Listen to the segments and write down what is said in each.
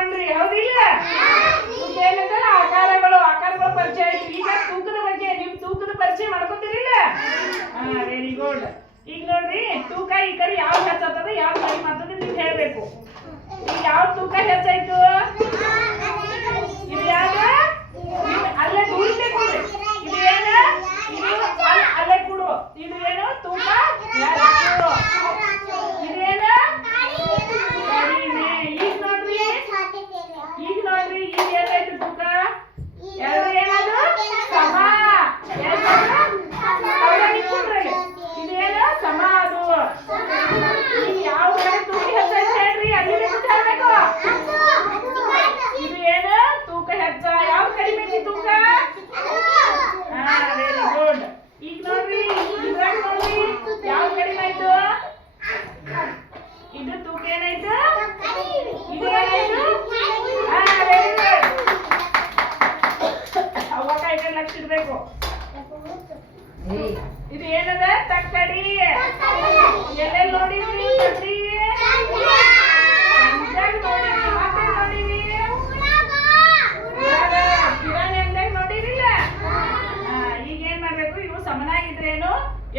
ತಗೊಂಡ್ರಿ ಹೌದಿಲ್ಲ? ಏನಂತಲ್ಲ ಆಕಾರಗಳು ಪರಿಚಯ ಆಯ್ತು. ಈಗ ತೂಕದ ಬಗ್ಗೆ ನೀವು ತೂಕದ ಪರಿಚಯ ಮಾಡ್ಕೊತೀರಿಲ್ಲ? Very good. ಈಗ ನೋಡ್ರಿ ತೂಕ ಈ ಕಡೆ ಯಾವ್ದು ಹೆಚ್ಚಾಗ್ತದ ಯಾವ್ದು ಕಡಿಮೆ ಆಗ್ತದೆ ನೀವು ಹೇಳ್ಬೇಕು. ಈಗ ಯಾವ ತೂಕ ಹೆಚ್ಚಾಯ್ತು? ಇದು ಯಾವ್ದು? ಅಲ್ಲೇ ದೂರಕ್ಕೆ ಕೊಡ್ರಿ. ಇದು ಏನ? ಅಲ್ಲೇ ಕೊಡು. ಇದು ಏನು? ತೂಕ ಹೆಚ್ಚು. ಇದೇನ? ಕಡಿಮೆ. ಈಗ ನೋಡ್ರಿ ಈಗ ಏನಾಯ್ತು ತೂಕ? ಎರಡು ಏನದು? ಸಮ. ಇದೇನು? ಸಮ ಅದು. ಈಗ ಯಾವ ಕಡೆ ತೂಕ ಹೆಚ್ಚಾಯ್ತು ಹೇಳ್ರಿ, ಅಲ್ಲಿ ಹೇಳ್ಬೇಕು. ಇದು ಏನು? ತೂಕ ಹೆಚ್ಚ. ಯಾವ ಕಡಿಮೆ ಐತಿ ತೂಕ? Very good. ಈಗ ನೋಡ್ರಿ ಇದ್ರಾಗ ನೋಡ್ರಿ ಯಾವ ಕಡಿಮೆ ಆಯ್ತು? ಇದು ತೂಕ ಏನಾಯ್ತು? ಇದು ಏನಾಯ್ತು? Very good. ಅವಾಗ ಇದನ್ನ ಲಕ್ಷ ಇಡ್ಬೇಕು. ಇದು ಏನದ? ತಕ್ಕಡಿ. ಎಲ್ಲೆಲ್ಲಿ ನೋಡಿದ್ರಿ ತಕ್ಕಡಿ? ನೋಡಿರಿ. ಮತ್ತೆ ನೋಡಿರಿ ಕಿರಾಣಿ ಅಂಗಡಿಯಾಗ ನೋಡಿರಿಲ್ಲ? ಈಗ ಏನ್ ಮಾಡ್ಬೇಕು? ಇವು ಸಮನಾಗಿದ್ರೇನು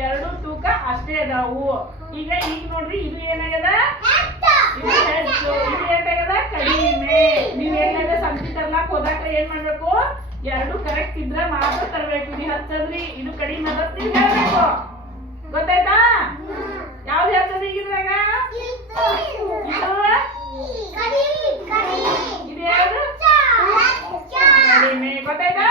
ಎರಡು ತೂಕ ಅಷ್ಟೇ ಅದಾವು. ಈಗ ನೋಡ್ರಿ ಇದು ಏನಾಗ್ಯದ? ಇದು ಹೆಚ್ಚು. ಇದು ಏನಾಗ್ಯದ? ಕಡಿಮೆ. ನೀವ್ ಏನಾಗ ಸಂತಿ ತರ್ಲಾಕ್ ಹೋದಾಗ ಏನ್ ಮಾಡ್ಬೇಕು? ಎರಡು ಕರೆಕ್ಟ್ ಇದ್ರೆ ಮಾತ್ರ ತರಬೇಕು. ಇದು ಹೆಚ್ಚದ್ರಿ ಇದು ಕಡಿಮೆ ಅದತ್ ನೀವ್ ಹೇಳ್ಬೇಕು. ಗೊತ್ತಾಯ್ತಾ? ಯಾವ್ದು ಹೆಚ್ಚದ ಈಗಿದ್ರಾಗ? ಇದು ಯಾವ್ದು? ಕಡಿಮೆ. ಗೊತ್ತಾಯ್ತಾ?